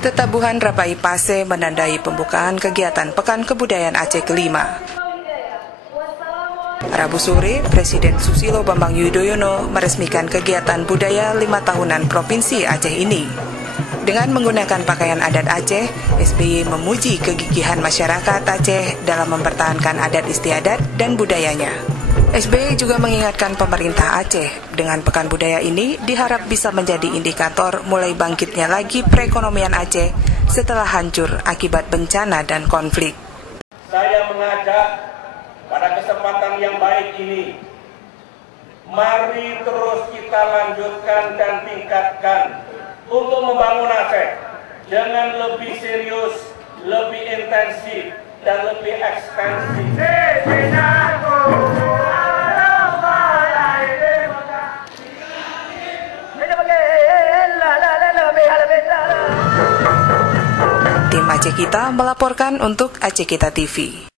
Tetabuhan Rabai Pase menandai pembukaan kegiatan Pekan Kebudayaan Aceh kelima. Rabu sore, Presiden Susilo Bambang Yudhoyono meresmikan kegiatan budaya 5 tahunan Provinsi Aceh ini. Dengan menggunakan pakaian adat Aceh, SBY memuji kegigihan masyarakat Aceh dalam mempertahankan adat istiadat dan budayanya. SBY juga mengingatkan pemerintah Aceh, dengan Pekan Budaya ini diharap bisa menjadi indikator mulai bangkitnya lagi perekonomian Aceh setelah hancur akibat bencana dan konflik. Saya mengajak pada kesempatan yang baik ini, mari terus kita lanjutkan dan tingkatkan untuk membangun Aceh dengan lebih serius, lebih intensif, dan lebih ekstensif. Tim Aceh Kita melaporkan untuk Aceh Kita TV.